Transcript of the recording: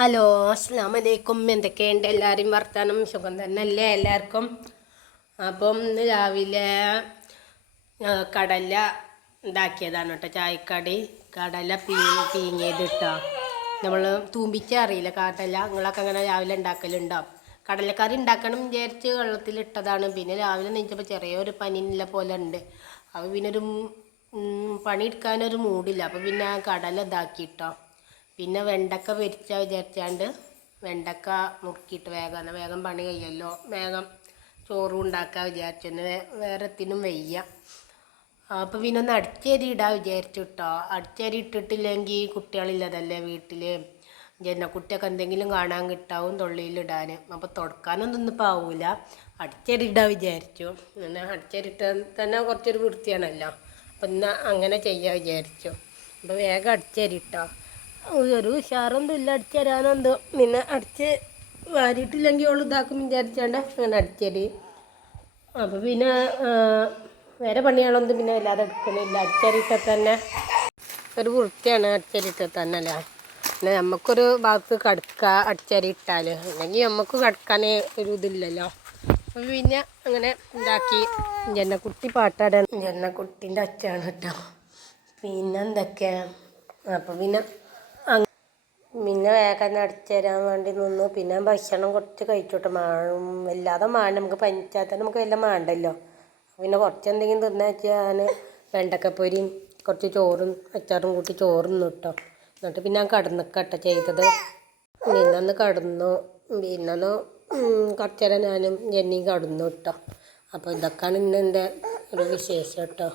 Hello അസ്സാം വലൈക്കും എന്തൊക്കെയുണ്ട്? എല്ലാവരും വർത്താനം സുഖം തന്നെയല്ലേ എല്ലാവർക്കും? അപ്പം ഇന്ന് രാവിലെ കടല ഉണ്ടാക്കിയതാണ് കേട്ടോ ചായക്കടി. കടല പീ പീങ്ങിയത് കേട്ടോ. നമ്മൾ തൂമ്പിച്ച അറിയില്ല കടല. നിങ്ങളൊക്കെ അങ്ങനെ രാവിലെ ഉണ്ടാക്കലുണ്ടോ? കടലക്കറി ഉണ്ടാക്കണം വിചാരിച്ച് വെള്ളത്തിലിട്ടതാണ്. പിന്നെ രാവിലെ നെഞ്ചപ്പോൾ ചെറിയൊരു പനിയില്ല പോലെ ഉണ്ട്. അപ്പോൾ പിന്നെ ഒരു പണിയെടുക്കാനൊരു മൂടില്ല. അപ്പോൾ പിന്നെ കടല ഇതാക്കിട്ടോ പിന്നെ വെണ്ടക്ക പൊരിച്ച വിചാരിച്ചാണ്ട് വെണ്ടക്ക മുറുക്കിയിട്ട് വേഗം വേഗം പണി കഴിയല്ലോ വേഗം ചോറും ഉണ്ടാക്കാൻ വിചാരിച്ചു. വേറെ എത്തിനും വയ്യ. അപ്പോൾ പിന്നെ ഒന്ന് അടിച്ചേരി ഇടാൻ വിചാരിച്ചു കേട്ടോ അടിച്ചേരി ഇട്ടിട്ടില്ലെങ്കിൽ കുട്ടികളില്ലതല്ലേ വീട്ടിൽ ജനക്കുട്ടിയൊക്കെ എന്തെങ്കിലും കാണാൻ കിട്ടാവും തൊള്ളിയിലിടാൻ അപ്പോൾ തുടക്കാനൊന്നും ഇപ്പോൾ ആവില്ല അടിച്ചേരി ഇടാൻ വിചാരിച്ചു. അങ്ങനെ അടിച്ചേരിട്ട് തന്നെ കുറച്ചൊരു വൃത്തിയാണല്ലോ. അപ്പം ഇന്ന് അങ്ങനെ ചെയ്യാൻ വിചാരിച്ചു. അപ്പോൾ വേഗം അടിച്ചേരിട്ടോ ഒരു ഉഷാറൊന്നും ഇല്ല അടിച്ചു തരാനെന്തോ പിന്നെ അടിച്ച് വാരിയിട്ടില്ലെങ്കിൽ ഓൾ ഇതാക്കും വിചാരിച്ചാണ്ട് അങ്ങനെ അടിച്ചത് അപ്പോൾ പിന്നെ വേറെ പണികളൊന്നും പിന്നെ വല്ലാതെ എടുക്കണില്ല അടിച്ചരിട്ട് തന്നെ ഒരു വൃത്തിയാണ് അടിച്ചരിട്ട് തന്നെ അല്ല? പിന്നെ നമുക്കൊരു ഭാഗത്ത് കടുക്ക അടിച്ചരി ഇട്ടാൽ അല്ലെങ്കിൽ നമുക്ക് കടക്കാൻ ഒരു ഇതില്ലല്ലോ. അപ്പോൾ പിന്നെ അങ്ങനെ ഉണ്ടാക്കി ജന്നക്കുട്ടി പാട്ടാടാൻ ജന്നക്കുട്ടീന്റെ അച്ഛാണ് കേട്ടോ. പിന്നെ എന്തൊക്കെയാണ് അപ്പോൾ പിന്നെ പിന്നെ വേഗം അടിച്ചു തരാൻ വേണ്ടി നിന്നു. പിന്നെ ഭക്ഷണം കുറച്ച് കഴിച്ചോട്ടെ. മാണം വല്ലാതെ മാണ്ട. നമുക്ക് പനിച്ചാൽ തന്നെ നമുക്ക് വല്ല മാണ്ടല്ലോ. പിന്നെ കുറച്ച് എന്തെങ്കിലും തിന്നാ വെച്ചാൽ വെണ്ടക്കപ്പൊരിയും കുറച്ച് ചോറും അച്ചാറും കൂട്ടി ചോറും നിട്ടോ എന്നിട്ട് പിന്നെ ഞാൻ കടന്നിക്കട്ടെ ചെയ്തത്. പിന്നെ ഒന്ന് കടന്നു. പിന്നെ ഒന്ന് കുറച്ച് നേരം ഞാനും ജെന്നിയും കടന്നു കേട്ടോ അപ്പോൾ ഇതൊക്കെയാണ് ഇന്ന് എന്റെ ഒരു വിശേഷം കേട്ടോ